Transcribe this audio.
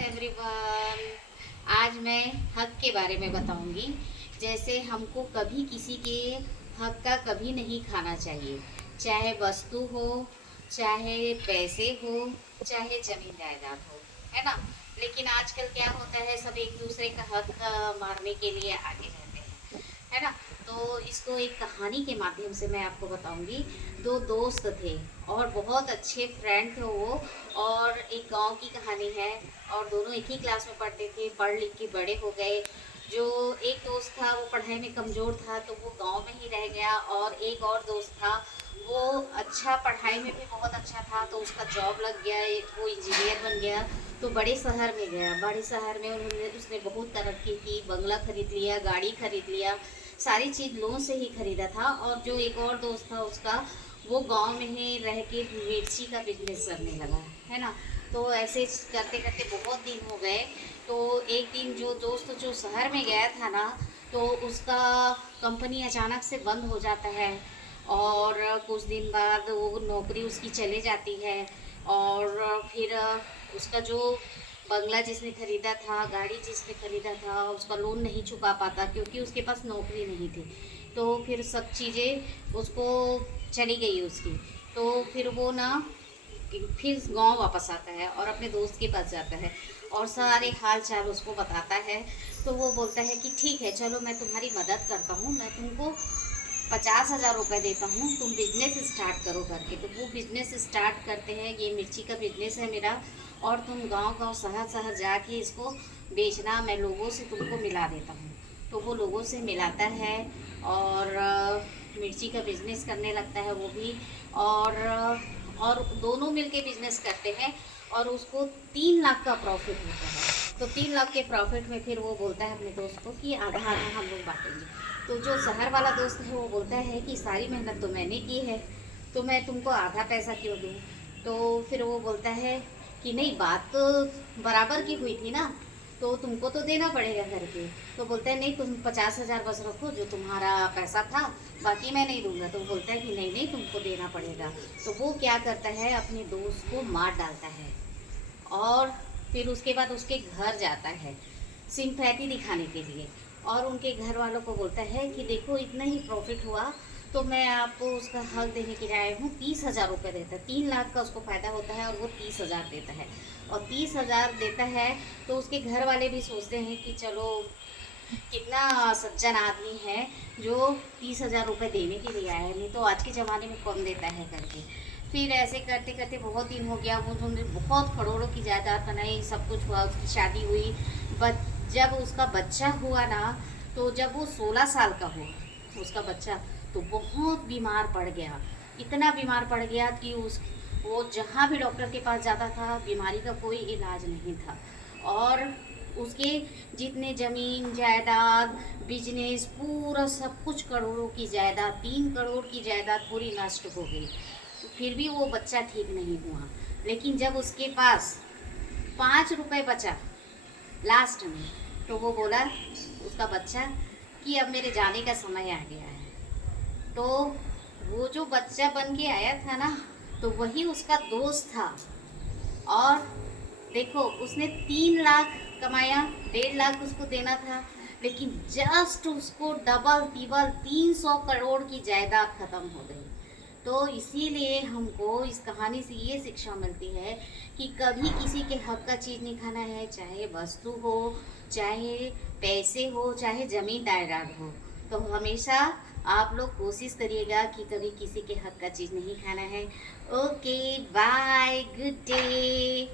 Everyone, आज मैं हक के बारे में बताऊंगी। जैसे हमको कभी किसी के हक का कभी नहीं खाना चाहिए, चाहे वस्तु हो, चाहे पैसे हो, चाहे जमीन जायदाद हो, है ना। लेकिन आजकल क्या होता है, सब एक दूसरे का हक मारने के लिए आगे रहते हैं, है ना। तो इसको एक कहानी के माध्यम से मैं आपको बताऊंगी। दो दोस्त थे और बहुत अच्छे फ्रेंड थे वो। और एक गांव की कहानी है। और दोनों एक ही क्लास में पढ़ते थे, पढ़ लिख के बड़े हो गए। जो एक दोस्त था वो पढ़ाई में कमज़ोर था, तो वो गांव में ही रह गया। और एक और दोस्त था, वो अच्छा पढ़ाई में भी बहुत अच्छा था, तो उसका जॉब लग गया, वो इंजीनियर बन गया। तो बड़े शहर में गया, बड़े शहर में उसने बहुत तरक्की की, बंगला खरीद लिया, गाड़ी खरीद लिया, सारी चीज़ लोन से ही खरीदा था। और जो एक और दोस्त था उसका, वो गांव में ही रह के मिर्ची का बिजनेस करने लगा, है ना। तो ऐसे करते करते बहुत दिन हो गए। तो एक दिन जो दोस्त जो शहर में गया था ना, तो उसका कंपनी अचानक से बंद हो जाता है। और कुछ दिन बाद वो नौकरी उसकी चले जाती है। और फिर उसका जो बंगला जिसने खरीदा था, गाड़ी जिसने खरीदा था, उसका लोन नहीं चुका पाता क्योंकि उसके पास नौकरी नहीं थी। तो फिर सब चीज़ें उसको चली गई उसकी। तो फिर वो ना फिर गांव वापस आता है और अपने दोस्त के पास जाता है और सारे हाल चाल उसको बताता है। तो वो बोलता है कि ठीक है, चलो मैं तुम्हारी मदद करता हूँ, मैं तुमको 50,000 रुपये देता हूँ, तुम बिजनेस स्टार्ट करो करके। तो वो बिजनेस स्टार्ट करते हैं, ये मिर्ची का बिजनेस है मेरा, और तुम गांव गांव शहर शहर जाके इसको बेचना, मैं लोगों से तुमको मिला देता हूँ। तो वो लोगों से मिलाता है और मिर्ची का बिजनेस करने लगता है वो भी। और दोनों मिलके बिजनेस करते हैं और उसको 3 लाख का प्रॉफिट होता है। तो 3 लाख के प्रॉफिट में फिर वो बोलता है अपने दोस्त को कि आधा आधा हम लोग बांटेंगे। तो जो शहर वाला दोस्त है वो बोलता है कि सारी मेहनत तो मैंने की है, तो मैं तुमको आधा पैसा क्यों दूँ। तो फिर वो बोलता है कि नहीं, बात तो बराबर की हुई थी ना, तो तुमको तो देना पड़ेगा करके। तो बोलता है नहीं, तुम 50,000 बस रखो, जो तुम्हारा पैसा था, बाकी मैं नहीं दूंगा। तो बोलता है कि नहीं नहीं, तुमको देना पड़ेगा। तो वो क्या करता है, अपने दोस्त को मार डालता है। और फिर उसके बाद उसके घर जाता है सिंपैथी दिखाने के लिए। और उनके घर वालों को बोलता है कि देखो, इतना ही प्रॉफिट हुआ, तो मैं आपको उसका हक देने के लिए आया हूँ। 30,000 रुपये देता है, 3 लाख का उसको फ़ायदा होता है और वो 30,000 देता है। और 30,000 देता है तो उसके घर वाले भी सोचते हैं कि चलो, कितना सज्जन आदमी है जो 30,000 रुपये देने के लिए आया है, नहीं तो आज के ज़माने में कौन देता है करके। फिर ऐसे करते करते बहुत दिन हो गया, वो उन्होंने बहुत करोड़ों की जायदाद बनाई, सब कुछ हुआ, उसकी शादी हुई। जब उसका बच्चा हुआ ना, तो जब वो 16 साल का हुआ उसका बच्चा, तो बहुत बीमार पड़ गया। इतना बीमार पड़ गया कि वो जहाँ भी डॉक्टर के पास जाता था, बीमारी का कोई इलाज नहीं था। और उसके जितने ज़मीन जायदाद, बिजनेस, पूरा सब कुछ, करोड़ों की जायदाद, 3 करोड़ की जायदाद पूरी नष्ट हो गई। तो फिर भी वो बच्चा ठीक नहीं हुआ। लेकिन जब उसके पास 5 रुपए बचा लास्ट में, तो वो बोला उसका बच्चा कि अब मेरे जाने का समय आ गया है। तो वो जो बच्चा बन के आया था ना, तो वही उसका दोस्त था। और देखो, उसने 3 लाख कमाया, 1.5 लाख उसको देना था, लेकिन जस्ट उसको डबल टिबल 300 करोड़ की जायदाद खत्म हो गई। तो इसीलिए हमको इस कहानी से ये शिक्षा मिलती है कि कभी किसी के हक का चीज़ नहीं खाना है, चाहे वस्तु हो, चाहे पैसे हो, चाहे ज़मीन जायदाद हो। तो हमेशा आप लोग कोशिश करिएगा कि कभी किसी के हक का चीज़ नहीं खाना है। Okay, bye, good day.